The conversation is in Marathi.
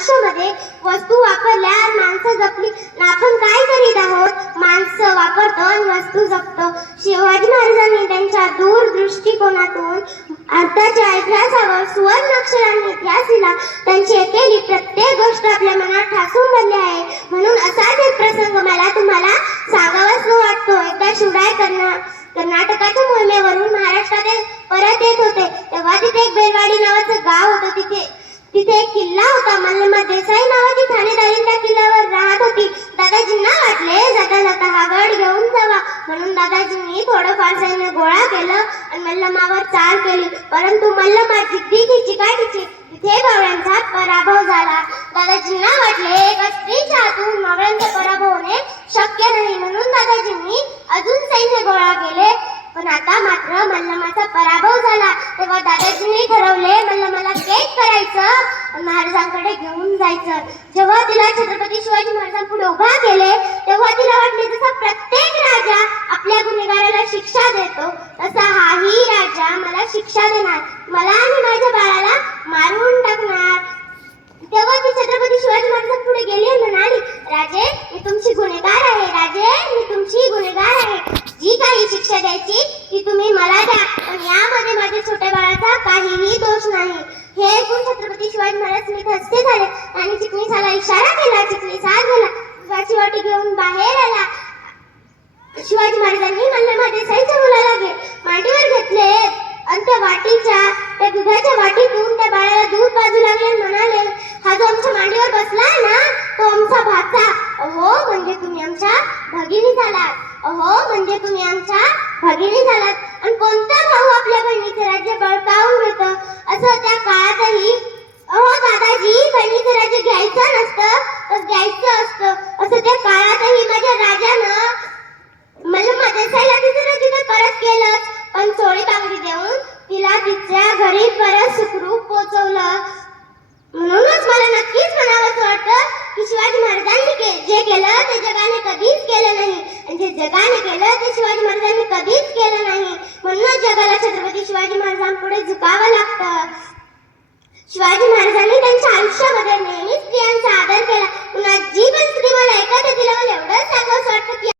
आयुष्यामध्ये वस्तू वापरल्या माणसं जपली. आपण काय करीत आहोत? माणसं वापरतो आणि वस्तू जपतो. शिवाजी महाराजांनी त्यांच्या दूरदृष्टिकोनातून भारताच्या इतिहासावर सुवर्ण अक्षरांनी इतिहास लिहिला. त्यांची केली प्रत्येक गोष्ट आपल्या मनात ठासून बनली आहे. म्हणून असाच एक प्रसंग मला तुम्हाला सांगावासा वाटतो. एकदा शिवराय कर्नाटकाच्या मोहिमेवरून महाराष्ट्रात परत येत होते, तेव्हा तिथे एक बेलवाडी नावाचं गाव होतं. तिथे एक किल्ला होता. मल्लम्मा देसाई नावाची ठाणेदारी त्या किल्ल्यावर राहत होती. दादाजींना वाटले जाता जाता हा गड घेऊन जावा, म्हणून दादाजींनी थोडंफार सैन्य गोळा केलं आणि मल्लम्मावर चाल केली. परंतु मल्लम्मा जिद्दीची चिकाटीची तिथे मावळ्यांचा पराभव झाला. दादाजींना वाटले एका स्त्रीच्या हातून मावळ्यांचा पराभव होणे शक्य नाही, म्हणून दादाजींनी अजून सैन्य गोळा केले. पण आता मात्र मल्लम्माचा पराभव झाला. तेव्हा दादाजींनी ठरवले मल्लम्माला कैद करायचं, महाराजांकडे घेऊन जायचं. जेव्हा तिला छत्रपती शिवाजी महाराजांपुढे उभा केले, तेव्हा तिला वाटले जसा प्रत्येक राजा आपल्या गुन्हेगाराला शिक्षा देतो, तसा हाही राजा मला शिक्षा देणार, मला आणि माझ्या बाळाला मारून टाकणार. तेव्हा ती छत्रपती शिवाजी महाराजांपुढे गेली आणि म्हणाली, राजे मी तुमची गुन्हेगार आहे, राजे मी तुमची गुन्हेगार आहे. जी काही शिक्षा द्यायची ती तुम्ही मला द्या, पण यामध्ये माझ्या छोट्या बाळाचा काहीही दोष नाही. हे ऐकून छत्रपती शिवाजी महाराज स्मितहस्ते झाले आणि चिटणीसाला इशारा केला. चिटणीस आत गेला, दुधाची वाटी घेऊन बाहेर आला. शिवाजी महाराजांनी मल्लम्मा देसाईच्या मुलाला मांडीवर घेतले आणि त्या दुधाच्या वाटीतून त्या बाळाला दूध पाजू लागले आणि म्हणाले, हा जो आमच्या मांडीवर बसलाय ना तो आमचा भाचा. अहो म्हणजे तुम्ही आमच्या भगिनी झालात, अहो म्हणजे तुम्ही आमच्या भगिनी झालात. आणि कोणता भाऊ आपल्या बहिणीचे राज्य बळकावून घेतं? असं त्या काळातही अहो दादाजी बहिणीचं राज्य घ्यायचं नसतं तर द्यायचं असतं, असं त्या काळातही माझ्या राजानं मल्लम्मा देसाईला तिचं राज्य परत केलं, पण चोळी बांगडी देऊन तिला तिच्या घरी परत सुखरूप पोहोचवलं. म्हणूनच मला नक्कीच म्हणावंसं वाटतं की शिवाजी महाराजांनी जे केलं ते जगाने कधीच केलं नाही, आणि जे जगाने केलं ते शिवाजी महाराजांनी कधीच केलं नाही. म्हणूनच जगाला छत्रपती शिवाजी महाराजांपुढे झुकावं लागतं. शिवाजी महाराजांनी त्यांच्या आयुष्यामध्ये नेहमीच स्त्रियांचा आदर केला. पुन्हा जी पण स्त्री मला ऐकत तिला मला एवढंच सांगावंसं वाटतं की